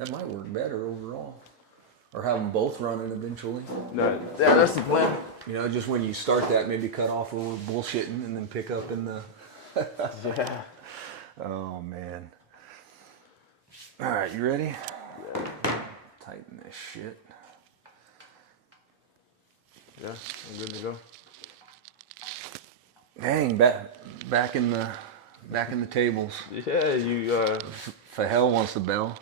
That might work better overall. Or have them both running eventually. No, yeah, that's the plan. You know, just when you start that, maybe cut off a little bullshitting and then pick up in the... Yeah. Oh, man. All right, you ready? Yeah. Tighten this shit. Yeah, I'm good to go. Dang, back in the tables. Yeah, For hell wants the bell.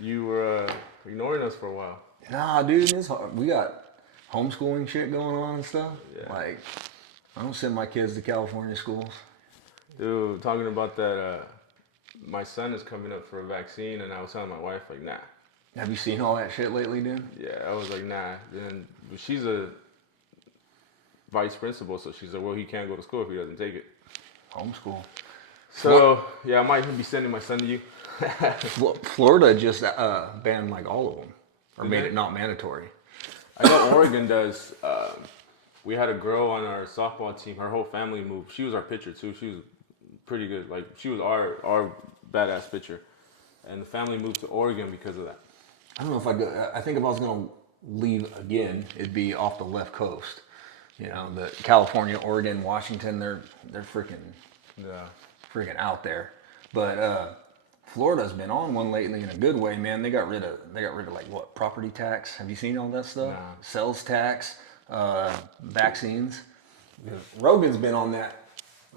you were ignoring us for a while. Nah, dude, we got homeschooling shit going on and stuff. Yeah. Like, I don't send my kids to California schools. Dude, talking about that, my son is coming up for a vaccine, and I was telling my wife, like, nah. Have you seen all that shit lately, dude? Yeah, I was like, nah. Then she's a vice principal, so she's like, well, he can't go to school if he doesn't take it. Homeschool. So, yeah, I might be sending my son to you. Florida just banned like all of them, or Did made they? it not mandatory. I know Oregon does. We had a girl on our softball team. Her whole family moved. She was our pitcher too. She was pretty good. Like she was our badass pitcher, and the family moved to Oregon because of that. I don't know if I'd go. I think if I was gonna leave again, it'd be off the left coast. You know, the California, Oregon, Washington. They're freaking out there. But Florida's been on one lately in a good way, man. They got rid of like what, property tax? Have you seen all that stuff? Nah. Sales tax, vaccines. Rogan's been on that.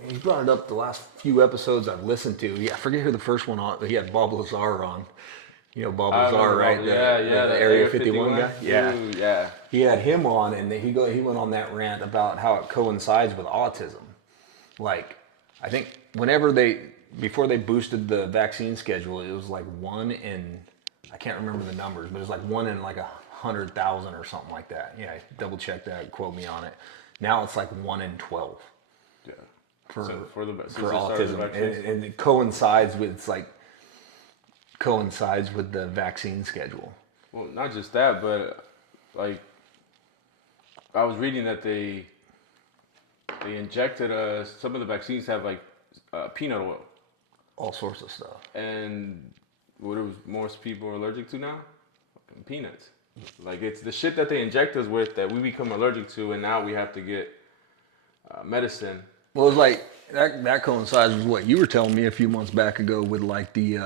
He brought it up the last few episodes I've listened to. Yeah, I forget who the first one on. He had Bob Lazar on. You know Bob Lazar, right? The Area 51 guy. Yeah. Dude, yeah. He had him on, and he went on that rant about how it coincides with autism. Like, I think before they boosted the vaccine schedule, it was like 1 in, I can't remember the numbers, but it was like 1 in like 100,000 or something like that. Yeah, double check that, quote me on it. Now it's like 1 in 12. Yeah. For for autism, and it coincides with the vaccine schedule. Well, not just that, but like I was reading that they injected us. Some of the vaccines have like peanut oil, All sorts of stuff. and what most people are allergic to now, fucking peanuts. Like it's the shit that they inject us with that we become allergic to, and now we have to get medicine. Well, it's like that coincides with what you were telling me a few months back ago with like the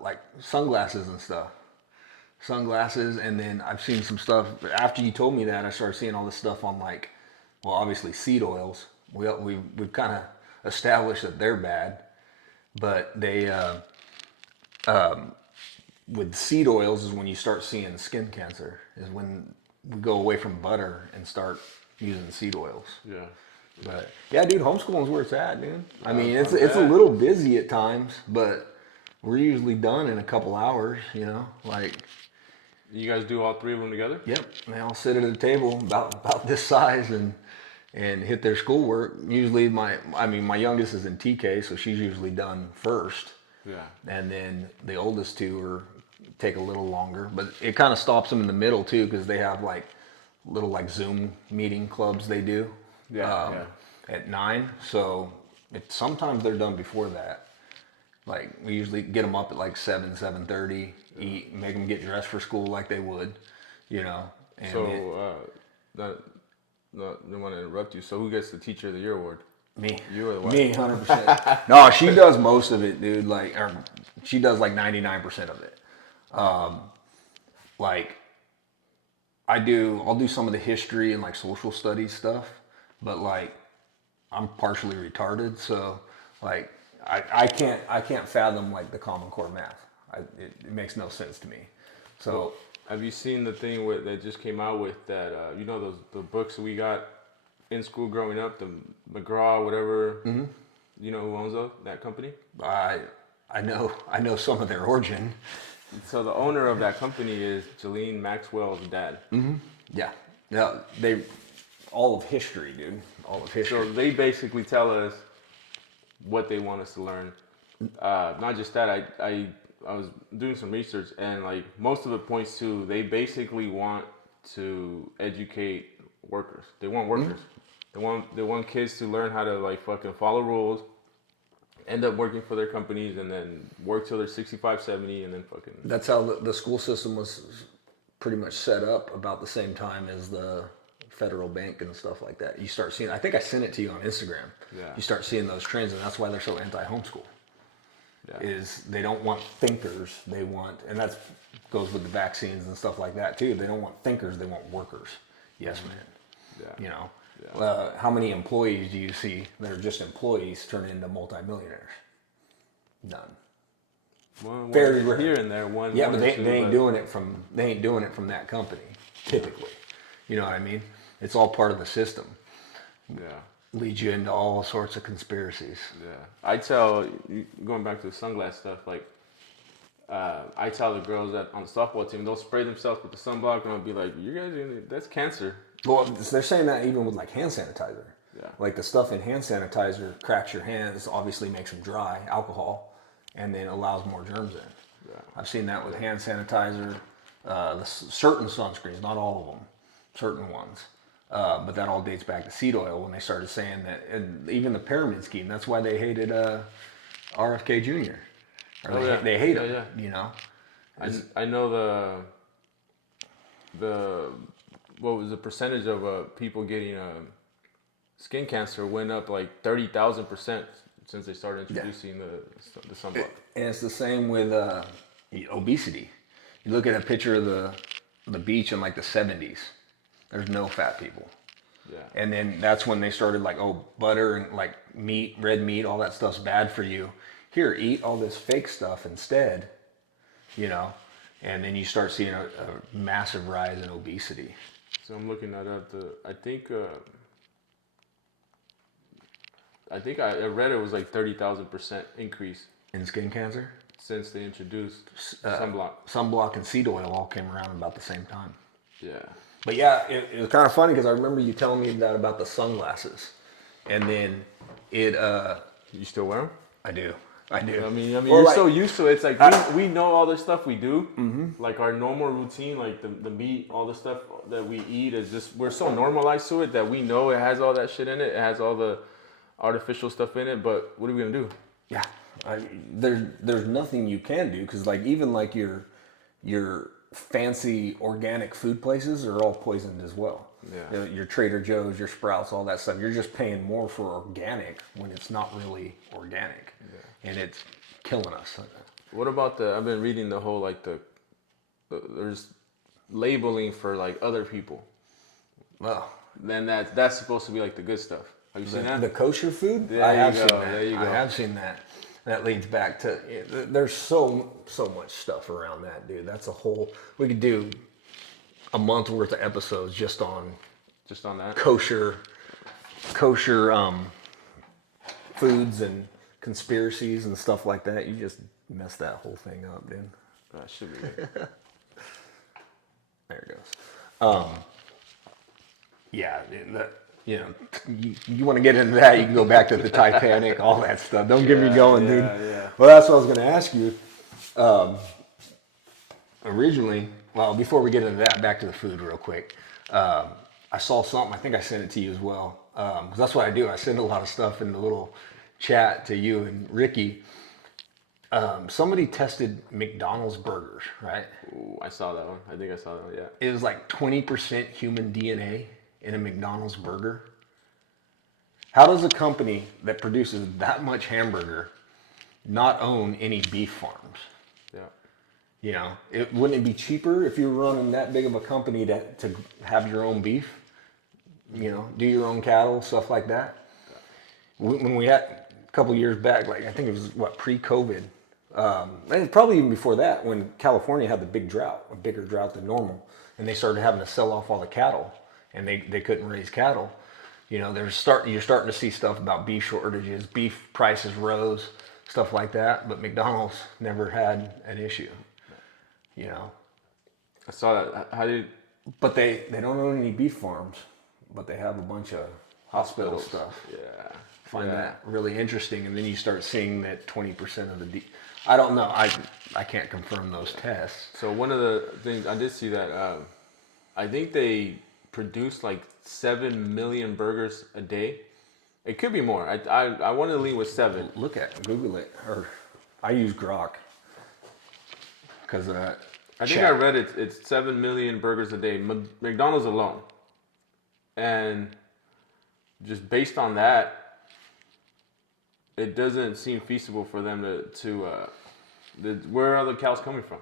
like sunglasses and stuff. Sunglasses, and then I've seen some stuff. After you told me that, I started seeing all this stuff on like, well, obviously seed oils. We've kind of established that they're bad, but they with seed oils is when you start seeing skin cancer. Is when we go away from butter and start using seed oils. Yeah. But yeah, dude, homeschooling's where it's at, dude. I mean, it's a little busy at times, but we're usually done in a couple hours. You know, like. You guys do all three of them together? Yep, they all sit at a table about this size and hit their schoolwork. Usually, my youngest is in TK, so she's usually done first. Yeah. And then the oldest two take a little longer, but it kind of stops them in the middle too, because they have like little like Zoom meeting clubs they do. At 9, so sometimes they're done before that. Like we usually get them up at like 7:30, eat, make them get dressed for school like they would, you know. And don't want to interrupt you. So who gets the Teacher of the Year award? Me. You or the wife? Me, 100%. No, she does most of it, dude. Like, or she does like 99% of it. Like, I'll do some of the history and like social studies stuff, but like, I'm partially retarded, so like, I can't fathom like the Common Core math. It makes no sense to me. So, well, have you seen the thing that just came out with that? You know the books we got in school growing up, the McGraw whatever. Mm-hmm. You know who owns that company? I know some of their origin. So the owner of that company is Ghislaine Maxwell's dad. Mm-hmm. Yeah. They all of history, dude. All of history. So they basically tell us what they want us to learn. Not just that, I was doing some research, and like most of it points to they basically want to educate workers. They want workers. Mm-hmm. They want kids to learn how to like fucking follow rules, end up working for their companies and then work till they're 65, 70 and then fucking... That's how the school system was pretty much set up about the same time as the federal bank and stuff like that. You start seeing, I think I sent it to you on Instagram. Yeah. You start seeing those trends, and that's why they're so anti-homeschool. Yeah. Is they don't want thinkers, they want, and that goes with the vaccines and stuff like that too. They don't want thinkers, they want workers. Yes, man. Yeah. You know, Yeah. how many employees do you see that are just employees turn into multimillionaires? None. One Very rare. here and there. One. Yeah, one but or two, they ain't doing it from that company typically. You know what I mean? It's all part of the system. Yeah. Leads you into all sorts of conspiracies. Yeah. I tell, going back to the sunglass stuff, like, I tell the girls that on the softball team, they'll spray themselves with the sunblock, and I'll be like, "You guys, that's cancer." Well, they're saying that even with like hand sanitizer. Yeah. Like the stuff in hand sanitizer cracks your hands, obviously makes them dry, alcohol, and then allows more germs in. Yeah. I've seen that with hand sanitizer, certain sunscreens, not all of them, certain ones. But that all dates back to seed oil when they started saying that, and even the pyramid scheme. That's why they hated RFK Jr. Or they hate him. Yeah. You know. I know the what was the percentage of people getting skin cancer went up like 30,000% since they started introducing the sunblock. And it's the same with obesity. You look at a picture of the beach in like the 70s. There's no fat people. Yeah. And then that's when they started like, oh, butter and like meat, red meat, all that stuff's bad for you. Here, eat all this fake stuff instead, you know. And then you start seeing a massive rise in obesity. So I'm looking at I read it was like 30,000% increase In skin cancer? since they introduced sunblock. Sunblock and seed oil all came around about the same time. Yeah. But yeah, it was kind of funny because I remember you telling me that about the sunglasses. And then it... You still wear them? I do. I mean, Well, you're like, so used to it. It's like we know all the stuff we do. Mm-hmm. Like our normal routine, like the meat, all the stuff that we eat is just, we're so normalized to it that we know it has all that shit in it. It has all the artificial stuff in it. But what are we going to do? Yeah. There's nothing you can do because like even like your fancy organic food places are all poisoned as well. Yeah. Your Trader Joe's, your Sprouts, all that stuff. You're just paying more for organic when it's not really organic. Yeah. And it's killing us. What about I've been reading the whole like there's labeling for like other people. Well, then that's supposed to be like the good stuff. Have you seen that? The kosher food? There I you have go. seen that. There you go. I have seen that. That leads back to, there's so much stuff around that, dude. That's a whole, we could do a month worth of episodes just on that kosher foods and conspiracies and stuff like that. You just messed that whole thing up, dude. That should be good. There it goes. Yeah, dude, you want to get into that, you can go back to the Titanic, all that stuff. Don't get me going, dude. Yeah. Well, that's what I was going to ask you. Originally, well, before we get into that, back to the food real quick. I saw something, I think I sent it to you as well. Because that's what I do. I send a lot of stuff in the little chat to you and Ricky. Somebody tested McDonald's burgers, right? Ooh, I saw that one. I think I saw that one, yeah. It was like 20% human DNA in a McDonald's burger. How does a company that produces that much hamburger not own any beef farms? Yeah. You know, wouldn't it be cheaper if you were running that big of a company to have your own beef? You know, do your own cattle, stuff like that. When we had a couple years back, like I think it was pre-COVID, and probably even before that, when California had the big drought, a bigger drought than normal, and they started having to sell off all the cattle, and they couldn't raise cattle. You know, you're starting to see stuff about beef shortages, beef prices rose, stuff like that. But McDonald's never had an issue. You know, I saw that. How did? But they don't own any beef farms, but they have a bunch of hospital stuff. Yeah. Find that really interesting, and then you start seeing that 20% of the I don't know. I can't confirm those tests. So one of the things I did see that I think they produce like 7 million burgers a day, It could be more. I want to lean with 7. Look at Google it, or I use Grok because I think I read it's 7 million burgers a day, McDonald's alone, and just based on that, it doesn't seem feasible for them where are the cows coming from?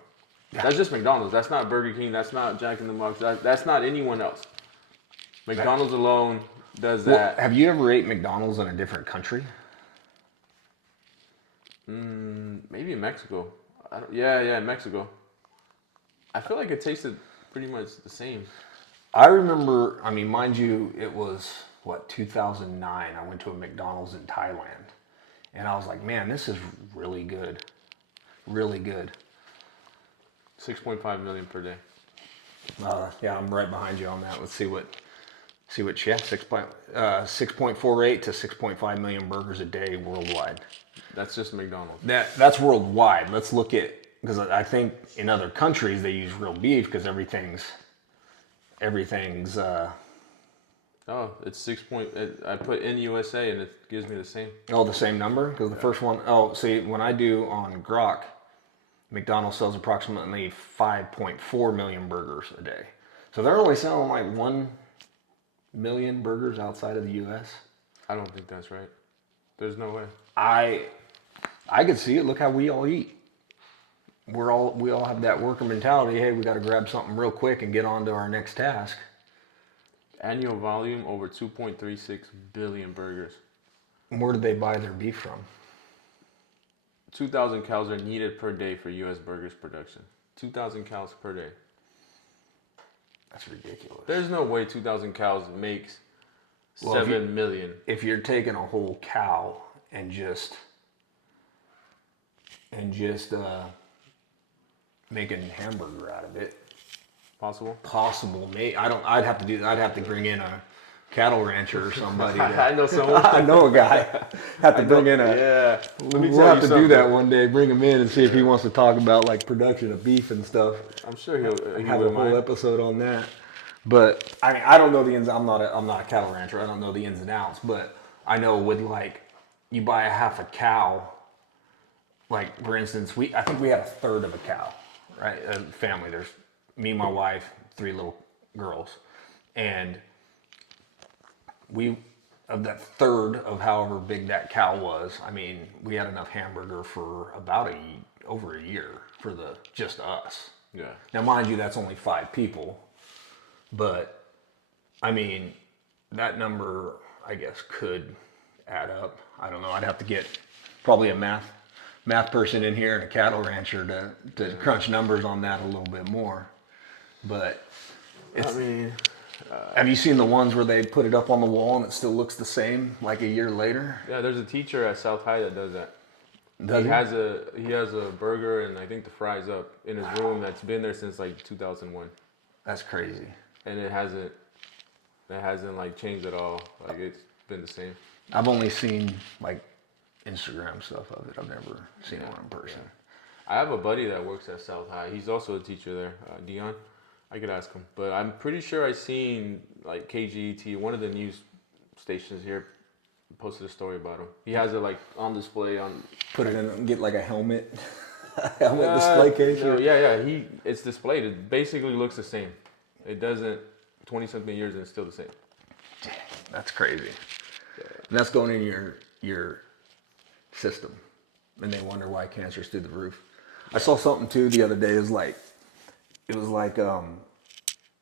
That's just McDonald's. That's not Burger King. That's not Jack in the Box. That's not anyone else. McDonald's alone does that. Have you ever ate McDonald's in a different country? Maybe in Mexico. Yeah, in Mexico. I feel like it tasted pretty much the same. I remember, I mean, mind you, it was, 2009. I went to a McDonald's in Thailand. And I was like, man, this is really good. Really good. 6.5 million per day. Yeah, I'm right behind you on that. Let's see what yeah, 6.48 to 6.5 million burgers a day worldwide. That's just McDonald's. That's worldwide. Let's look at, because I think in other countries they use real beef because everything's Oh, it's 6 point. I put in USA and it gives me the same. the same number, because the first one, see, when I do on Grok, McDonald's sells approximately 5.4 million burgers a day. So they're only selling like 1 million burgers outside of the US. I don't think that's right. There's no way. I could see it. Look how we all eat. We all have that worker mentality. Hey, we got to grab something real quick and get on to our next task. Annual volume over 2.36 billion burgers. Where do they buy their beef from? 2,000 cows are needed per day for U.S. burgers production. 2,000 cows per day. That's ridiculous. There's no way 2,000 cows makes 7 million. If you're taking a whole cow and just making hamburger out of it, possible. I'd have to bring in a cattle rancher or somebody. I know someone. I know a guy. Have to bring in a. Yeah. We'll have to do that one day. Bring him in and see if he wants to talk about like production of beef and stuff. I'm sure he'll have a whole episode on that. But I mean, I don't know the ins. I'm not a cattle rancher. I don't know the ins and outs. But I know with like, you buy a half a cow. Like for instance, I think we had a third of a cow, right? A family. There's me, my wife, 3 little girls, and of that third of however big that cow was, I mean, we had enough hamburger for about over a year for just us. Yeah. Now, mind you, that's only 5 people, but I mean, that number, I guess, could add up. I don't know. I'd have to get probably a math person in here and a cattle rancher to crunch numbers on that a little bit more. But have you seen the ones where they put it up on the wall and it still looks the same like a year later? Yeah, there's a teacher at South High that does that. He has a burger and I think the fries up in his room that's been there since like 2001. That's crazy. And it hasn't like changed at all. Like it's been the same. I've only seen like Instagram stuff of it. I've never seen it in person. Yeah. I have a buddy that works at South High. He's also a teacher there, Dion. I could ask him, but I'm pretty sure I seen like KGET, one of the news stations here, posted a story about him. He has it like on display on. Put it in and get like a helmet, display case. No, it's displayed. It basically looks the same. It doesn't. 20-something years and it's still the same. Dang, that's crazy. Yeah. And that's going in your system, and they wonder why cancer's through the roof. I saw something too the other day. It was like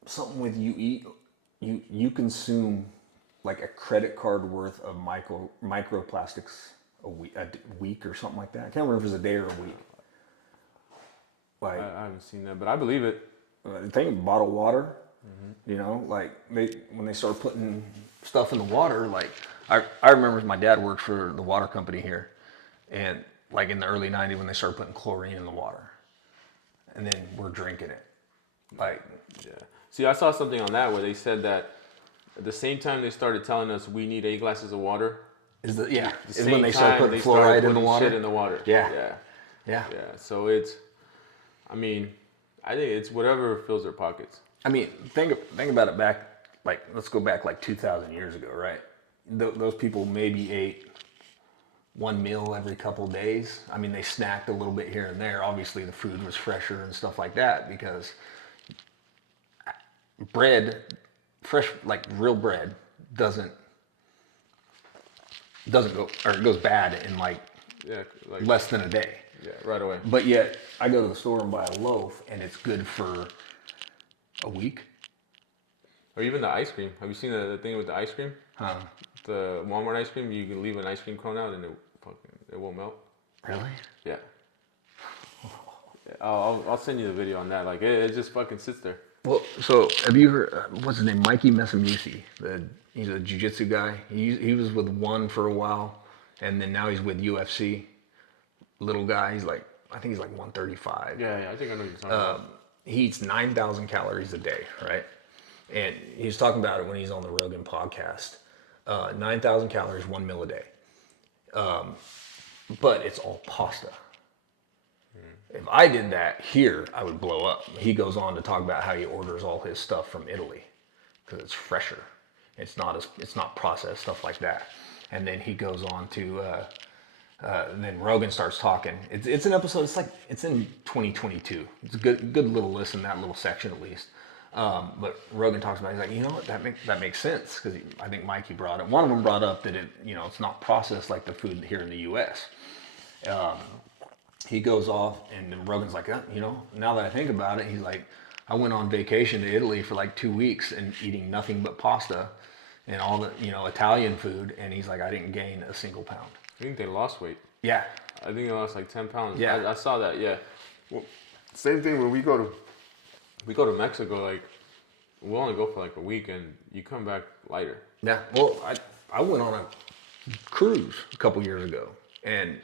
something with you consume like a credit card worth of microplastics a week or something like that. I can't remember if it was a day or a week. Like I haven't seen that, but I believe it. Think of bottled water. You know, like when they start putting stuff in the water, like I remember my dad worked for the water company here, and like in the early 90s when they started putting chlorine in the water, and then we're drinking it. Like, yeah. See, I saw something on that where they said that at the same time they started telling us we need 8 glasses of water. Is when they started putting fluoride in the water. Shit in the water. Yeah. So I think it's whatever fills their pockets. I mean, think about it back, like, let's go back like 2,000 years ago, right? those people maybe ate one meal every couple days. I mean, they snacked a little bit here and there. Obviously, the food was fresher and stuff like that because bread, fresh, like real bread, doesn't go, or it goes bad in like less than a day. Yeah, right away. But yet, I go to the store and buy a loaf, and it's good for a week. Or even the ice cream. Have you seen the thing with the ice cream? Huh? The Walmart ice cream, you can leave an ice cream cone out and it won't melt. Really? Yeah. I'll send you the video on that. Like it just fucking sits there. Well, so have you heard, what's his name? Mikey Messamusi. He's a jiu-jitsu guy. He was with One for a while, and then now he's with UFC. Little guy. I think he's like 135. Yeah, I think I know what you're talking about. He eats 9,000 calories a day, right? And he's talking about it when he's on the Rogan podcast. 9,000 calories, 1 meal a day. But it's all pasta. If I did that here, I would blow up. He goes on to talk about how he orders all his stuff from Italy because it's fresher. It's not processed stuff like that. And then he goes on to and then Rogan starts talking. It's an episode. It's in 2022. It's a good little listen, that little section at least. But Rogan talks about it. He's like, you know what, that makes sense because I think Mikey brought it. One of them brought up that it's not processed like the food here in the U.S. He goes off, and then Rogan's like, now that I think about it, he's like, I went on vacation to Italy for like 2 weeks and eating nothing but pasta and all the Italian food, and he's like, I didn't gain a single pound. I think they lost weight. Yeah. I think they lost like 10 pounds. Yeah. I saw that, yeah. Well, same thing when we go to Mexico, like, we'll only go for like a week and you come back lighter. Yeah. Well, I went on a cruise a couple years ago and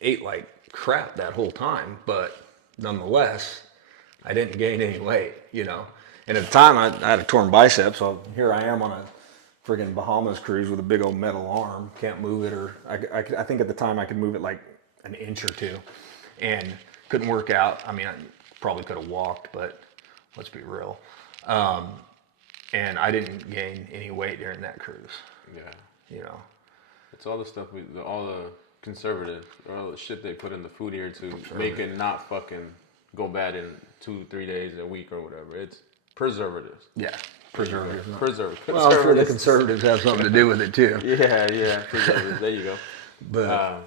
ate like crap that whole time, but nonetheless, I didn't gain any weight, And at the time I had a torn bicep, so here I am on a friggin' Bahamas cruise with a big old metal arm. Can't move it, or I think at the time I could move it like an inch or two, and couldn't work out. I probably could have walked, but let's be real. And I didn't gain any weight during that cruise. Yeah. It's all the stuff all the conservative, or all the shit they put in the food here to make it not fucking go bad in 2-3 days, a week, or whatever. It's preservatives. Yeah. Preservatives. Well, I'm sure the conservatives have something to do with it too. Yeah. Preservatives. There you go. But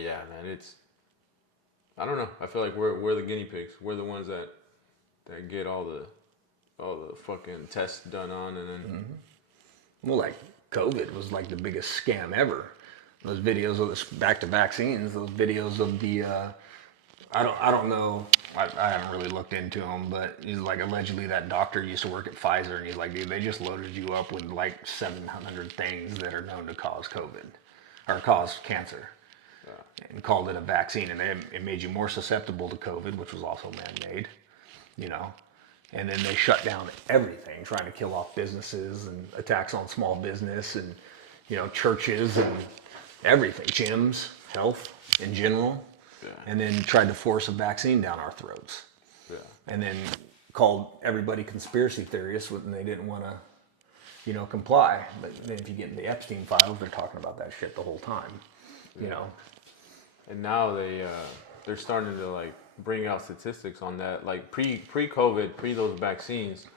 yeah, man, I don't know. I feel like we're the guinea pigs. We're the ones that get all the fucking tests done on, and then. Mm-hmm. Well, like COVID was like the biggest scam ever. Those videos of this back to vaccines. Those videos of the. I don't know. I haven't really looked into them, but he's like, allegedly that doctor used to work at Pfizer, and he's like, dude, they just loaded you up with like 700 things that are known to cause COVID or cause cancer, and called it a vaccine, and it made you more susceptible to COVID, which was also man-made, And then they shut down everything, trying to kill off businesses and attacks on small business and churches and everything, gyms, health in general. Yeah. And then tried to force a vaccine down our throats. Yeah. And then called everybody conspiracy theorists when they didn't want to, comply. But then if you get in the Epstein files, they're talking about that shit the whole time, And now they're starting to like bring out statistics on that. Like pre-COVID, pre those vaccines,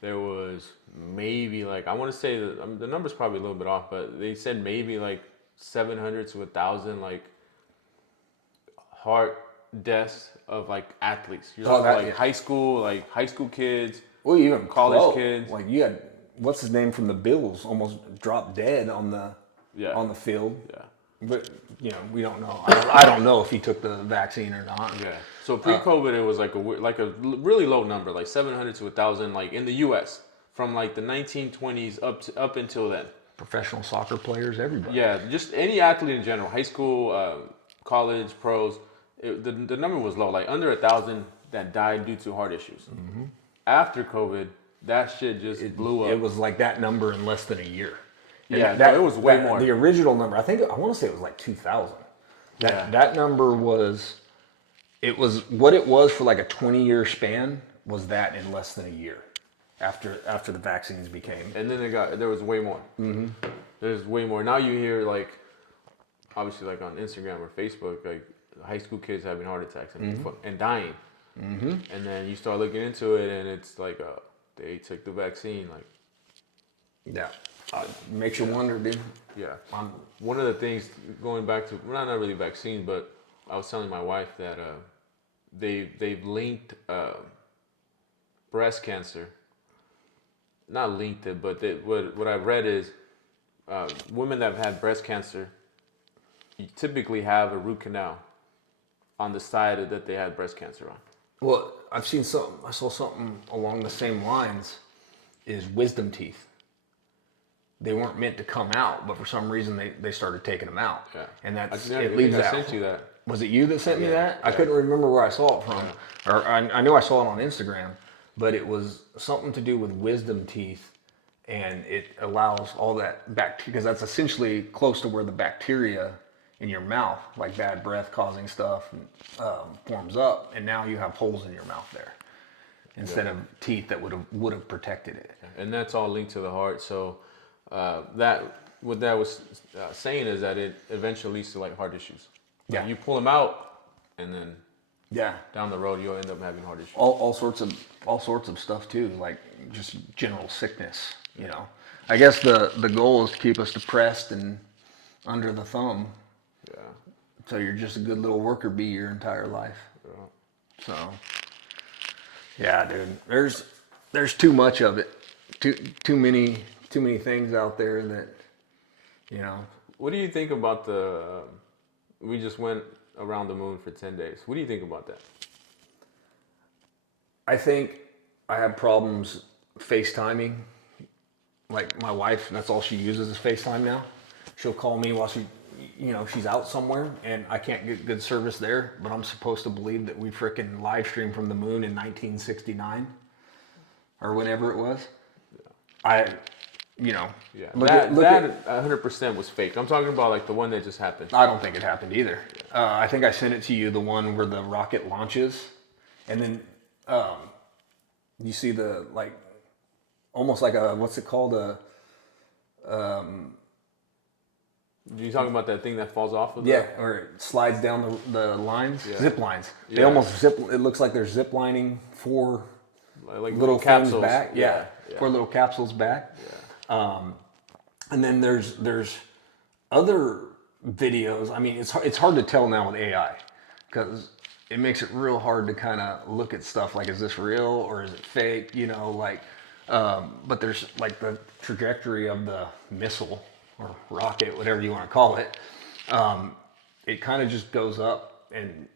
there was maybe like, I want to say that the number's probably a little bit off, but they said maybe like 700 to 1,000 like heart deaths of like athletes. High school kids. Well, even college kids. Like you had what's his name from the Bills almost dropped dead on the field. Yeah. But we don't know. I don't know if he took the vaccine or not. Yeah. So pre-COVID, it was like a really low number, like 700 to 1,000, like in the U.S. from like the 1920s up until then. Professional soccer players, everybody. Yeah, just any athlete in general, high school, college, pros. The number was low, like under 1,000 that died due to heart issues. Mm-hmm. After COVID, that shit just blew up. It was like that number in less than a year. And it was way more. The original number, I want to say it was like 2,000. That number was what it was for like a 20-year span was that in less than a year. after the vaccines became. And then there was way more. Mm-hmm. There's way more. Now you hear like, obviously like on Instagram or Facebook, like high school kids having heart attacks and dying. Mm-hmm. And then you start looking into it, and it's like they took the vaccine. Like, yeah, makes you wonder, dude. Yeah. One of the things going back to not really vaccines, but I was telling my wife that they've linked breast cancer. Not linked it, but what I read is women that have had breast cancer, you typically have a root canal on the side that they had breast cancer on. Well, I saw something along the same lines, is wisdom teeth. They weren't meant to come out, but for some reason they started taking them out. Yeah. And I sent you that. Was it you that sent me that? Yeah. I couldn't remember where I saw it from. Yeah. Or I knew I saw it on Instagram, but it was something to do with wisdom teeth, and it allows all that bacteria, because that's essentially close to where the bacteria in your mouth, like bad breath causing stuff, forms up, and now you have holes in your mouth there instead of teeth that would have protected it. And that's all linked to the heart. So what that was saying is that it eventually leads to like heart issues. Yeah, like you pull them out, and then down the road you'll end up having heart issues. All sorts of stuff too, like just general sickness. You know, I guess the goal is to keep us depressed and under the thumb. Yeah. So you're just a good little worker bee your entire life. Yeah. So, yeah, dude, there's too much of it. Too many things out there that, you know. What do you think about we just went around the moon for 10 days. What do you think about that? I think I have problems FaceTiming. Like my wife, that's all she uses is FaceTime now. She'll call me while she's out somewhere, and I can't get good service there, but I'm supposed to believe that we frickin' live streamed from the moon in 1969 or whenever it was. Yeah. That 100% was fake. I'm talking about like the one that just happened. I don't think it happened either. I think I sent it to you, the one where the rocket launches, and then you see the like almost like a, what's it called, you talking about that thing that falls off of or it slides down the lines, zip lines. They almost zip. It looks like they're zip lining four like little capsules back. Yeah. 4 little capsules back. Yeah. And then there's other videos. I mean, it's hard to tell now with AI because it makes it real hard to kind of look at stuff like, is this real or is it fake? You know, like, but there's like the trajectory of the missile or rocket, whatever you want to call it. It kind of just goes up and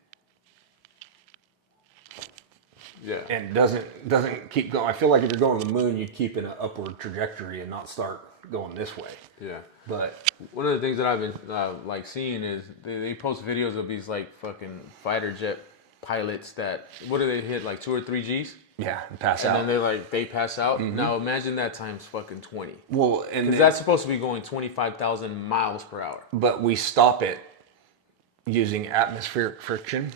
doesn't keep going. I feel like if you're going to the moon, you'd keep in an upward trajectory and not start going this way. Yeah. But one of the things that I've been like seeing is they post videos of these like fucking fighter jet pilots that, what do they hit, like 2 or 3 Gs? Yeah, and pass out. And then they pass out. Mm-hmm. Now imagine that times fucking 20. Well, because that's supposed to be going 25,000 miles per hour. But we stop it using atmospheric friction.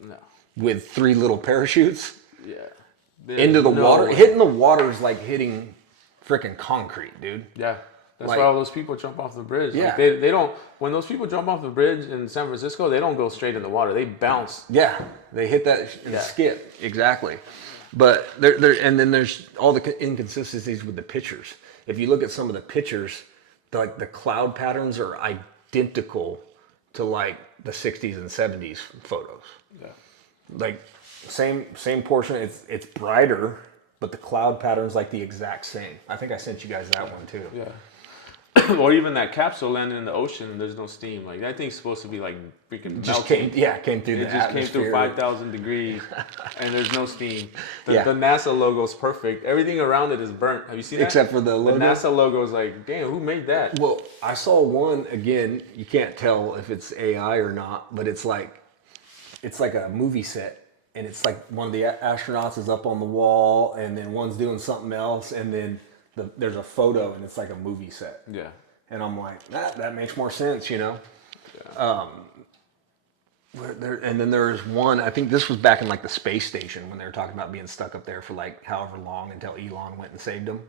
No. With 3 little parachutes. Yeah. Into the water. Hitting the water is like hitting freaking concrete, dude. Yeah. That's why all those people jump off the bridge. Yeah. Like they don't, when those people jump off the bridge in San Francisco, they don't go straight in the water. They bounce. Yeah. They hit that and skip. Exactly. But and then there's all the inconsistencies with the pictures. If you look at some of the pictures, like the cloud patterns are identical to like the 60s and 70s photos. Yeah. Like same portion. It's brighter, but the cloud pattern's like the exact same. I think I sent you guys that one too. Yeah. Or even that capsule landing in the ocean and there's no steam. Like that thing's supposed to be like freaking melting. Came through the atmosphere. It just came through 5,000 degrees and there's no steam. The NASA logo's perfect. Everything around it is burnt. Have you seen that? Except for the logo. The NASA logo is like, damn, who made that? Well, I saw one, again, you can't tell if it's AI or not, but it's like a movie set. And it's like one of the astronauts is up on the wall and then one's doing something else and then there's a photo and it's like a movie set. Yeah. And I'm like, that makes more sense, you know? Yeah. And then there's one, I think this was back in like the space station when they were talking about being stuck up there for like however long until Elon went and saved him,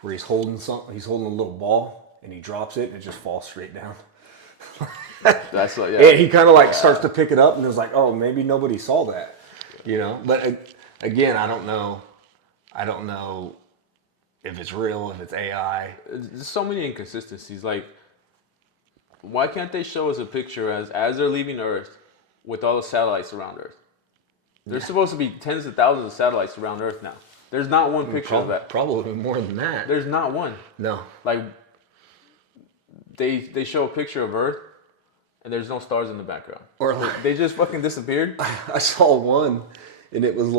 where he's holding a little ball and he drops it and it just falls straight down. That's like, And he kind of like starts to pick it up and it's like, oh, maybe nobody saw that, you know? But again, I don't know if it's real, if it's AI. There's so many inconsistencies. Like, why can't they show us a picture as they're leaving Earth with all the satellites around Earth? There's supposed to be tens of thousands of satellites around Earth now. There's not one picture of that. Probably more than that. There's not one. No. Like, they show a picture of Earth and there's no stars in the background. Or like, they just fucking disappeared. I saw one and it was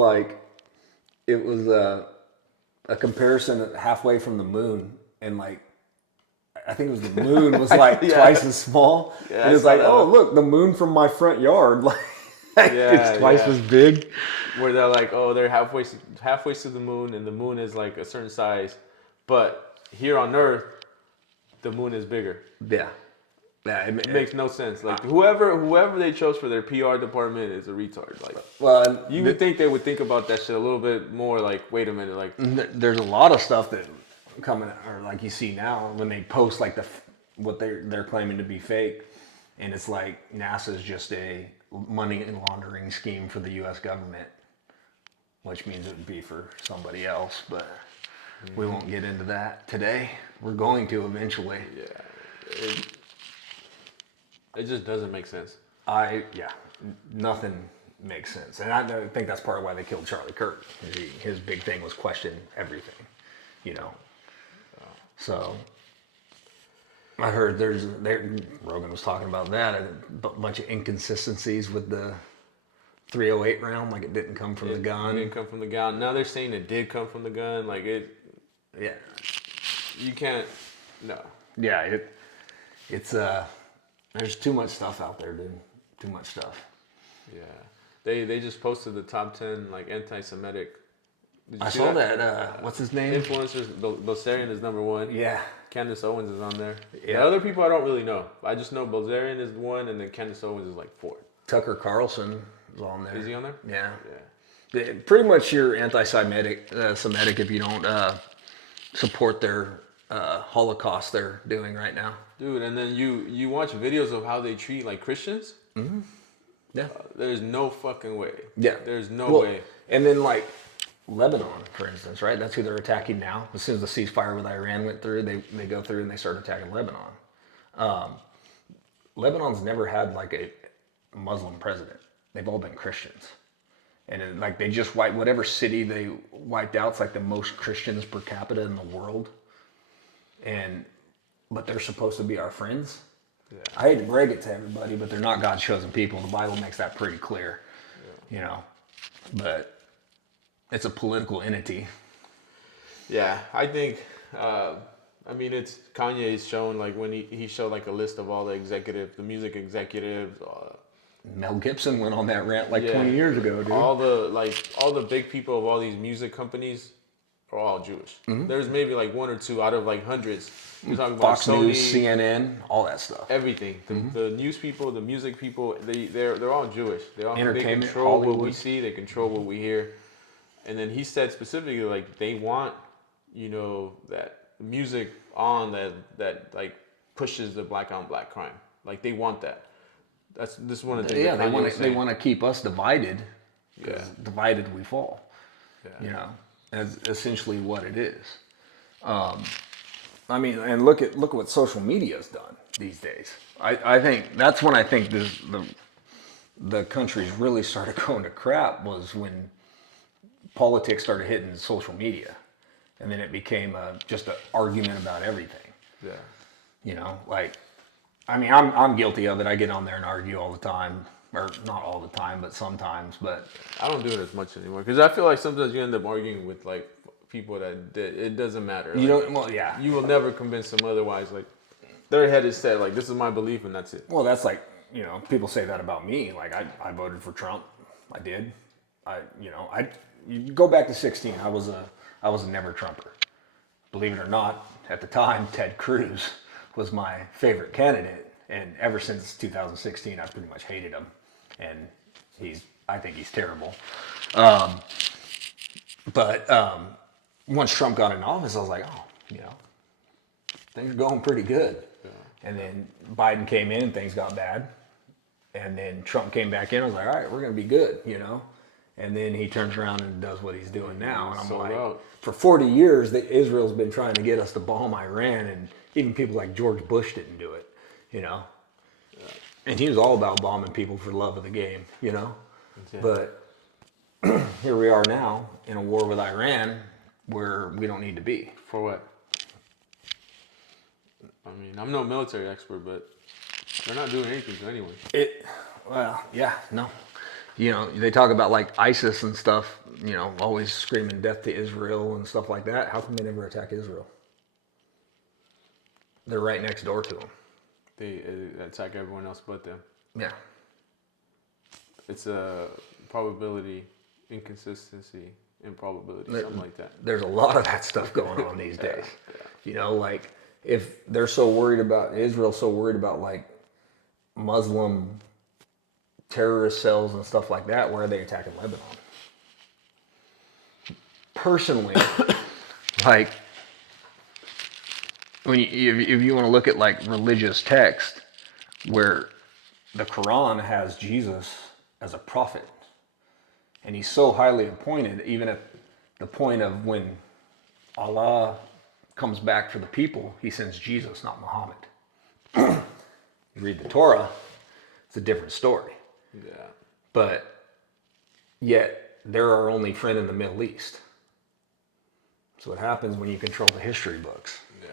a comparison halfway from the moon, and like I think it was the moon was like twice as small. Yeah, and it's like, oh look, the moon from my front yard, like it's twice as big. Where they're like, oh, they're halfway to the moon, and the moon is like a certain size, but here on Earth, the moon is bigger. Yeah. Yeah, it makes no sense. Like whoever they chose for their PR department is a retard. Like, well, you would think they would think about that shit a little bit more. Like, wait a minute, like there's a lot of stuff that coming, or like you see now when they post like what they're claiming to be fake, and it's like NASA's just a money laundering scheme for the U.S. government, which means it would be for somebody else, but we won't get into that today. We're going to eventually. Yeah. It just doesn't make sense. Nothing makes sense. And I think that's part of why they killed Charlie Kirk. His big thing was question everything, you know. So I heard Rogan was talking about that, a bunch of inconsistencies with the 308 round, like it didn't come from the gun. It didn't come from the gun. Now they're saying it did come from the gun. Like it. Yeah. You can't. No. Yeah. It's there's too much stuff out there, dude. Too much stuff. Yeah. They just posted the top 10 like anti-Semitic. I saw that. What's his name? Influencers. Bilzerian is number 1. Yeah. Candace Owens is on there. Yeah. The other people I don't really know. I just know Bilzerian is 1, and then Candace Owens is like 4. Tucker Carlson is on there. Is he on there? Yeah. Yeah. Pretty much you're anti-Semitic Semitic if you don't support their Holocaust they're doing right now. Dude, and then you watch videos of how they treat like Christians. Mm-hmm. Yeah. There's no fucking way. Yeah. There's no way. And then like Lebanon, for instance, right? That's who they're attacking now. As soon as the ceasefire with Iran went through, they go through and they start attacking Lebanon. Lebanon's never had like a Muslim president. They've all been Christians. And like they just wiped whatever city they wiped out. It's like the most Christians per capita in the world. But they're supposed to be our friends. Yeah. I hate to break it to everybody, but they're not God's chosen people. The Bible makes that pretty clear, you know. But it's a political entity. Yeah, I think. It's Kanye's shown like when he showed like a list of all the music executives. Mel Gibson went on that rant 20 years ago, dude. All the big people of all these music companies are all Jewish. Mm-hmm. There's maybe like 1 or 2 out of like hundreds. You're talking about Fox News, CNN, all that stuff. Everything. The news people, the music people, they're all Jewish. They Entertainment, control Hollywood. what we see. They control what we hear. And then he said specifically like they want, that music on that like pushes the black on black crime. Like they want that. This is one of the things. Yeah, they want to keep us divided. Because divided we fall. Yeah. That's essentially what it is. And look at what social media's done these days. I think that's when I think the country's really started going to crap was when politics started hitting social media, and then it became just an argument about everything. Yeah. I'm guilty of it. I get on there and argue all the time. Or not all the time, but sometimes. But I don't do it as much anymore because I feel like sometimes you end up arguing with like people that it doesn't matter. You like, know, well, yeah. You will never convince them otherwise. Like their head is set. Like this is my belief, and that's it. Well, that's like people say that about me. Like I voted for Trump. I did. You go back to 2016. I was a never Trumper. Believe it or not, at the time, Ted Cruz was my favorite candidate. And ever since 2016, I pretty much hated him. and I think he's terrible. But once Trump got in office, I was like, oh, things are going pretty good. Yeah. And then Biden came in and things got bad. And then Trump came back in. I was like, all right, we're going to be good, And then he turns around and does what he's doing now. And I'm like, for 40 years, Israel's been trying to get us to bomb Iran. And even people like George Bush didn't do it, Yeah. And he was all about bombing people for the love of the game, Yeah. But here we are now in a war with Iran where we don't need to be. For what? I mean, I'm no military expert, but they're not doing anything to anyone. They talk about like ISIS and stuff, always screaming death to Israel and stuff like that. How come they never attack Israel? They're right next door to them. They attack everyone else but them. Yeah. It's a probability, inconsistency, improbability, something like that. There's a lot of that stuff going on these days. Yeah. Like if they're so worried about, Israel's so worried about like Muslim terrorist cells and stuff like that, where are they attacking Lebanon? Personally, like if you want to look at like religious text where the Quran has Jesus as a prophet, and he's so highly appointed, even at the point of when Allah comes back for the people, he sends Jesus, not Muhammad. You read the Torah, it's a different story. Yeah. But yet they're our only friend in the Middle East. That's what happens when you control the history books. Yeah.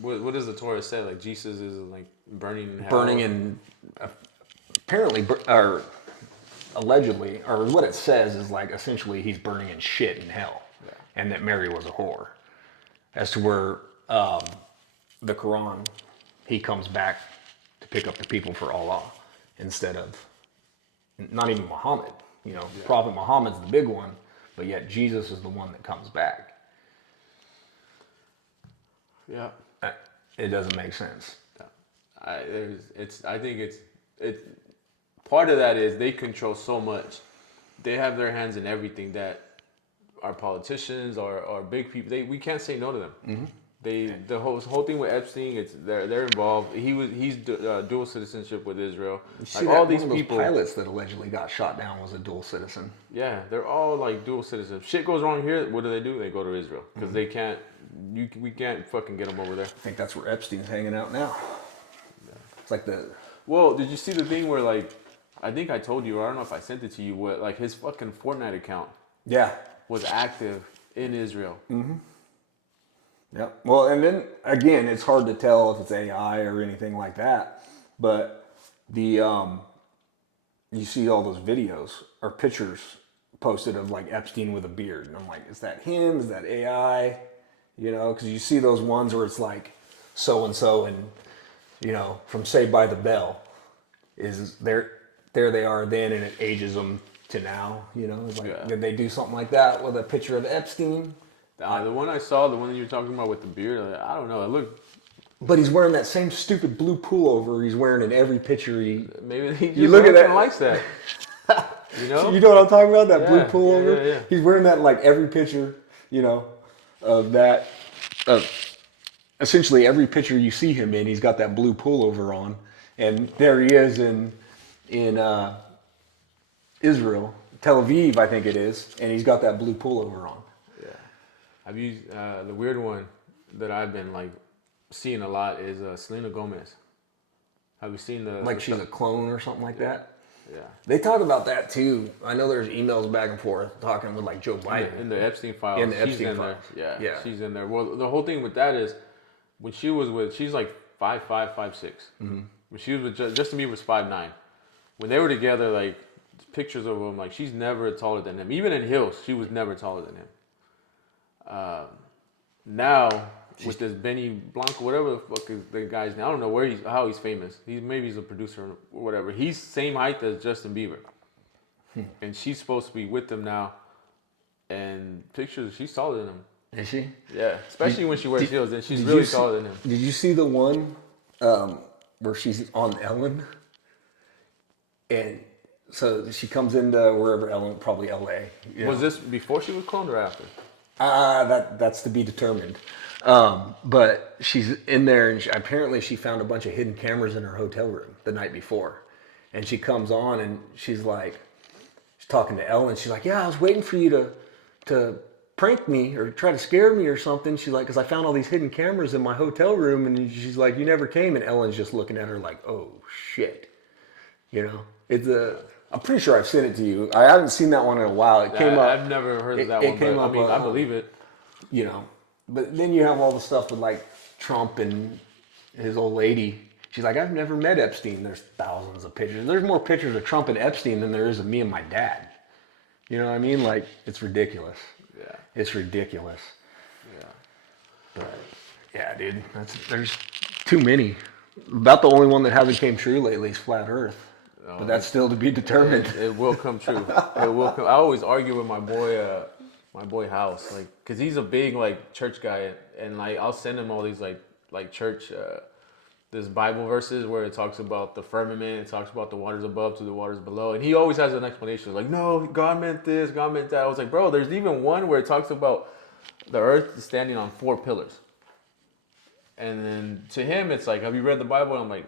What does the Torah say? Like Jesus is like burning in hell? Burning in, apparently, or allegedly, or what it says is like essentially he's burning in shit in hell. Yeah. And that Mary was a whore. As to where the Quran, he comes back to pick up the people for Allah instead of, not even Muhammad. Prophet Muhammad's the big one, but yet Jesus is the one that comes back. Yeah. It doesn't make sense. I think it's part of that is they control so much. They have their hands in everything that our politicians or big people, we can't say no to them. Mm-hmm. The whole thing with Epstein, they're involved. He's dual citizenship with Israel. Like all these people, pilots that allegedly got shot down was a dual citizen. Yeah, they're all like dual citizens. Shit goes wrong here. What do? They go to Israel because they can't. We can't fucking get them over there. I think that's where Epstein's hanging out now. Yeah. It's like the. Well, did you see the thing where like, I think I told you, or I don't know if I sent it to you, what like his fucking Fortnite account. Yeah. Was active in Israel. Mm-hmm. Yep. Well, and then again, it's hard to tell if it's AI or anything like that. But you see all those videos or pictures posted of like Epstein with a beard, and I'm like, is that him? Is that AI? Because you see those ones where it's like so and so, and from Saved by the Bell, is there they are then, and it ages them to now. It's like, did they do something like that with a picture of Epstein? The one I saw, the one that you're talking about with the beard, I don't know. It looked. But he's wearing that same stupid blue pullover he's wearing in every picture. Maybe he just look at that likes that. You know what I'm talking about? That blue pullover. Yeah. He's wearing that in like every picture. Of that. Essentially every picture you see him in, he's got that blue pullover on, and there he is in Israel, Tel Aviv, I think it is, and he's got that blue pullover on. Yeah. I've used the weird one that I've been like seeing a lot is Selena Gomez. Have you seen the she's a clone or something like that? Yeah. They talk about that too. I know there's emails back and forth talking with like Joe Biden. In the Epstein files. In the Epstein files. Yeah. She's in there. Well, the whole thing with that is when she was she's like 5'5", 5'6". Mm-hmm. When she was with Justin Bieber was 5'9". When they were together, like pictures of them, like she's never taller than him. Even in heels, she was never taller than him. Now with this Benny Blanco, whatever the fuck is the guy's name, I don't know how he's famous. Maybe he's a producer or whatever. He's same height as Justin Bieber, and she's supposed to be with him now. And pictures, she's taller than him. Is she? Yeah, especially when she wears heels, and she's really taller than him. Did you see the one where she's on Ellen, and So she comes into wherever Ellen, probably L.A. Was this before she was cloned or after? That's to be determined. But she's in there, and apparently she found a bunch of hidden cameras in her hotel room the night before. And she comes on, and she's talking to Ellen. She's like, "Yeah, I was waiting for you to prank me or try to scare me or something." She's like, "Because I found all these hidden cameras in my hotel room." And she's like, "You never came." And Ellen's just looking at her like, "Oh shit," I'm pretty sure I've sent it to you. I haven't seen that one in a while. It came up. I've never heard of that one. But I mean, I believe it. But then you have all the stuff with like Trump and his old lady. She's like, "I've never met Epstein." There's thousands of pictures. There's more pictures of Trump and Epstein than there is of me and my dad. You know what I mean? Like, it's ridiculous. Yeah. It's ridiculous. Yeah. But yeah, dude, there's too many. About the only one that hasn't came true lately is flat Earth. But that's still to be determined. It will come true. It will come. I always argue with my boy House, like, cause he's a big like church guy, and like I'll send him all these like church, this Bible verses where it talks about the firmament, it talks about the waters above to the waters below, and he always has an explanation like, no, God meant this, God meant that. I was like, bro, there's even one where it talks about the earth standing on 4 pillars. And then to him, it's like, have you read the Bible? And I'm like,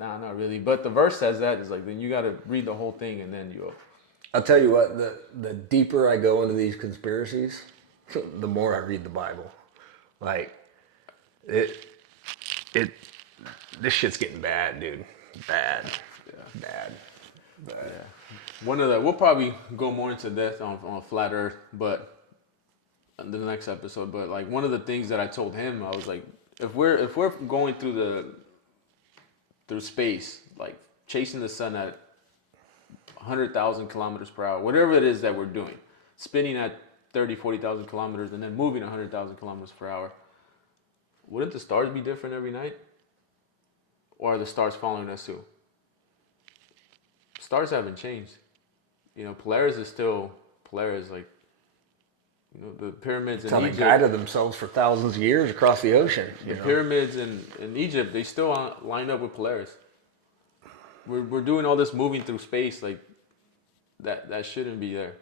nah, not really. But the verse says that. It's like, then you got to read the whole thing and then you. I'll tell you what, the deeper I go into these conspiracies, the more I read the Bible. Like, this shit's getting bad, dude. Bad. Yeah. Bad. Yeah. One of the, we'll probably go more into depth on flat Earth, but in the next episode. But like one of the things that I told him, I was like, if we're going through space, like chasing the sun at 100,000 kilometers per hour, whatever it is that we're doing, spinning at 40,000 kilometers and then moving 100,000 kilometers per hour, wouldn't the stars be different every night? Or are the stars following us too? Stars haven't changed. Polaris is still Polaris, like, the pyramids in Egypt. They guided themselves for thousands of years across the ocean. The pyramids in Egypt, they still lined up with Polaris. We're doing all this moving through space, like that shouldn't be there.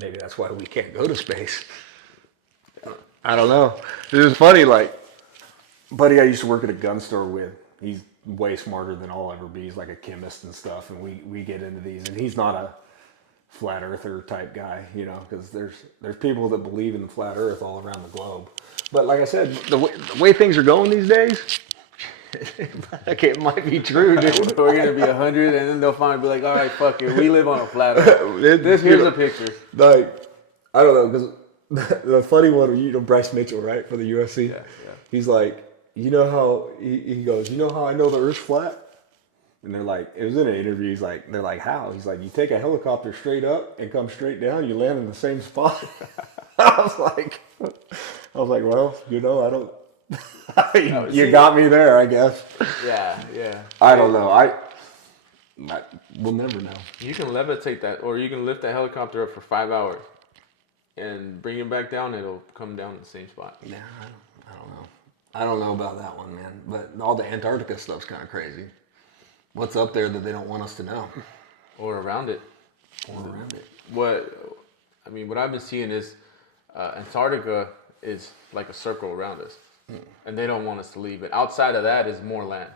Maybe that's why we can't go to space. I don't know. It was funny, like, buddy I used to work at a gun store with, he's way smarter than I'll ever be. He's like a chemist and stuff, and we get into these, and he's not a flat earther type guy, because there's people that believe in the flat earth all around the globe. But like I said, the way things are going these days, it might be true, dude. We're gonna be 100, and then they'll finally be like, all right, fuck it, we live on a flat earth. Here's a picture. Like, I don't know, because the funny one, Bryce Mitchell, right, for the UFC? Yeah. He's like, how, he goes, how I know the earth's flat? And they're like, it was in an interview, they're like, how? He's like, you take a helicopter straight up and come straight down, you land in the same spot. I was like, well, I don't, you got me there, I guess. Yeah. I don't know. We'll never know. You can levitate that, or you can lift that helicopter up for 5 hours and bring it back down, it'll come down in the same spot. Yeah, I don't know. I don't know about that one, man. But all the Antarctica stuff's kind of crazy. What's up there that they don't want us to know? Or around it. What I've been seeing is Antarctica is like a circle around us. And they don't want us to leave. But outside of that is more land.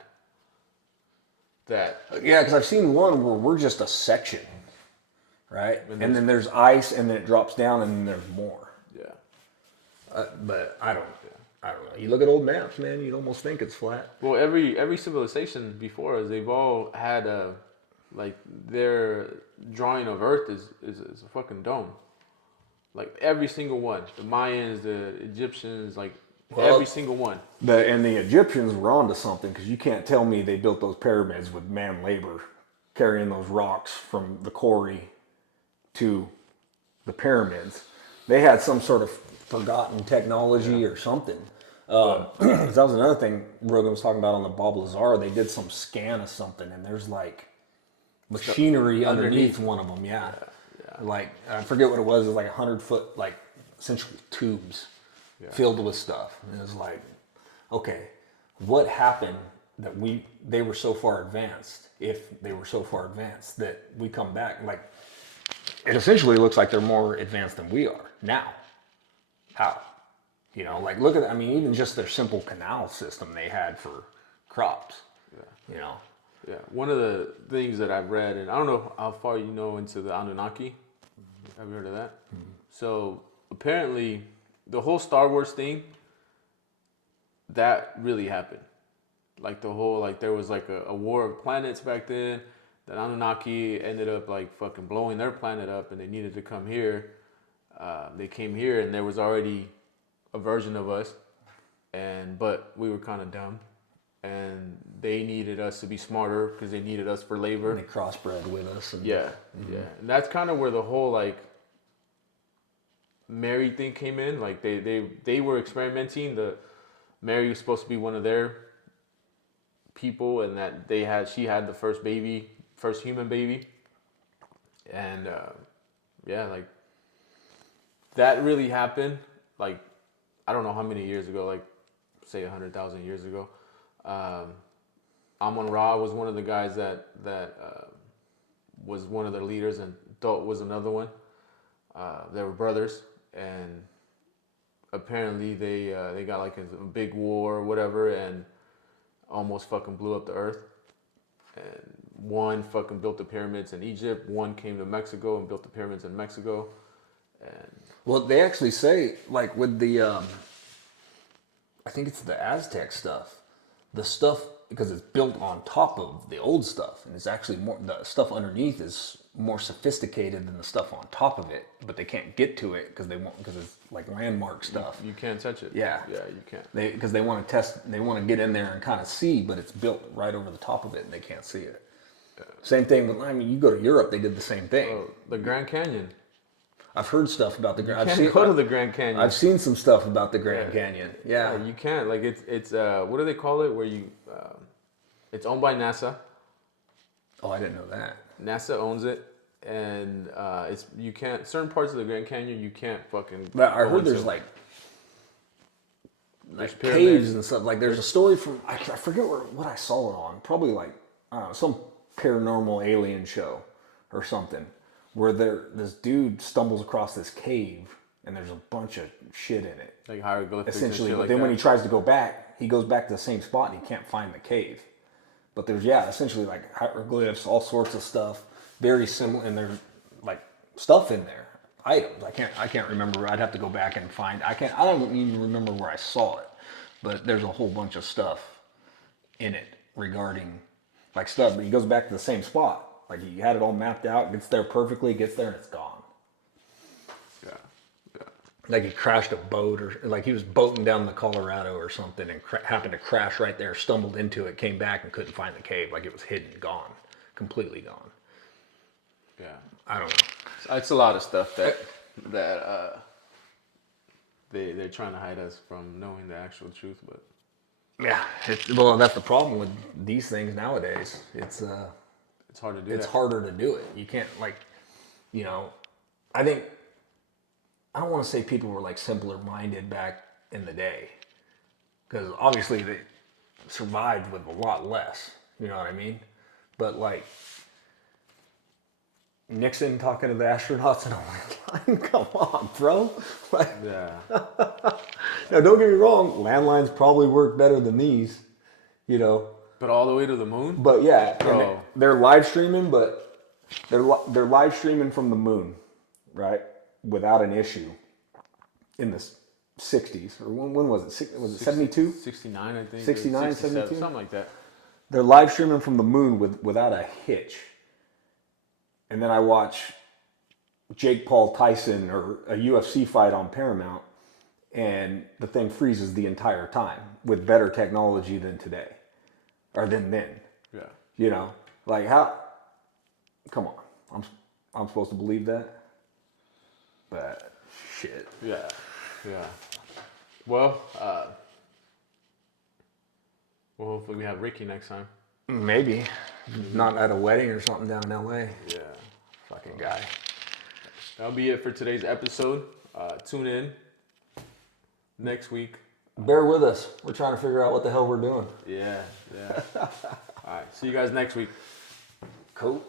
Yeah, because I've seen one where we're just a section, right? And then there's ice, and then it drops down, and then there's more. Yeah. But I don't know. You look at old maps, man. You'd almost think it's flat. Well, every civilization before us, they've all had their drawing of Earth is a fucking dome. Like every single one. The Mayans, the Egyptians, every single one. And the Egyptians were onto something, because you can't tell me they built those pyramids with man labor, carrying those rocks from the quarry to the pyramids. They had some sort of forgotten technology or something. That was another thing Rogan was talking about on the Bob Lazar. They did some scan of something, and there's machinery underneath one of them. Yeah. Like, I forget what it was. It was like 100-foot, essentially tubes filled with stuff. And it was like, okay, what happened they were so far advanced, if they were so far advanced that we come back, like, it essentially looks like they're more advanced than we are now. How? You know, like, look at, I mean, even just their simple canal system they had for crops. Yeah. You know? Yeah. One of the things that I've read, and I don't know how far you know into the Anunnaki. Have you heard of that? Mm-hmm. So apparently, the whole Star Wars thing, that really happened. Like the whole, like there was like a war of planets back then. That Anunnaki ended up like fucking blowing their planet up, and they needed to come here. They came here, and there was already a version of us, but we were kind of dumb, and they needed us to be smarter because they needed us for labor. And they crossbred with us. And, yeah, yeah, and that's kind of where the whole like Mary thing came in. Like they were experimenting. Mary was supposed to be one of their people, and that she had the first human baby, and like that really happened. Like I don't know how many years ago, like say 100,000 years ago. Amon-Ra was one of the guys that was one of their leaders, and Thoth was another one. They were brothers, and apparently they got like a big war or whatever, and almost fucking blew up the earth. And one fucking built the pyramids in Egypt. One came to Mexico and built the pyramids in Mexico. And well, they actually say, like with the, I think it's the Aztec stuff. The stuff, because it's built on top of the old stuff, and it's actually more, the stuff underneath is more sophisticated than the stuff on top of it, but they can't get to it because it's like landmark stuff. You can't touch it. Yeah, you can't. Because they want to test, they want to get in there and kind of see, but it's built right over the top of it, and they can't see it. Yeah. Same thing with, I mean, you go to Europe, they did the same thing. Oh, the Grand Canyon. I've heard stuff about the Grand. You can't go to the Grand Canyon. I've seen some stuff about the Grand Canyon. Yeah, you can't. Like it's what do they call it? Where you, it's owned by NASA. Oh, I didn't know that. NASA owns it, and you can't, certain parts of the Grand Canyon you can't fucking. But I heard there's like caves and stuff. Like there's a story from I forget what I saw it on. Probably like some paranormal alien show or something, where this dude stumbles across this cave and there's a bunch of shit in it. Like hieroglyphics. Essentially, and shit but like then that. when he tries to go back, he goes back to the same spot and he can't find the cave. But there's essentially like hieroglyphs, all sorts of stuff, very similar, and there's like stuff in there, items. I can't remember. I'd have to go back and find. I don't even remember where I saw it, but there's a whole bunch of stuff in it regarding like stuff. But he goes back to the same spot. Like he had it all mapped out, gets there perfectly, gets there and it's gone. Yeah. Like he crashed a boat, or like he was boating down the Colorado or something and happened to crash right there, stumbled into it, came back and couldn't find the cave. Like it was hidden, gone, completely gone. Yeah. I don't know. It's a lot of stuff that they're trying to hide us from knowing the actual truth, but yeah, well, that's the problem with these things nowadays. It's hard to do. It's harder to do it. You can't I think, I don't want to say people were like simpler minded back in the day, because obviously they survived with a lot less. You know what I mean? But like Nixon talking to the astronauts and all that time, come on, bro. Like, yeah. Now, don't get me wrong. Landlines probably work better than these, But all the way to the moon? But yeah, Bro. they're live streaming, but they're live streaming from the moon, right? Without an issue. In the 60s, or when was it? Was it 72? 69, I think. 69, 72? Something like that. They're live streaming from the moon without a hitch. And then I watch Jake Paul Tyson or a UFC fight on Paramount, and the thing freezes the entire time with better technology than today. Or than then. Yeah. Like how? Come on, I'm supposed to believe that? But shit. Yeah. Well, hopefully we have Ricky next time. Maybe. Not at a wedding or something down in LA. Yeah. Fucking guy. That'll be it for today's episode. Tune in next week. bear with us. We're trying to figure out what the hell we're doing. Yeah. All right. See you guys next week. Cool.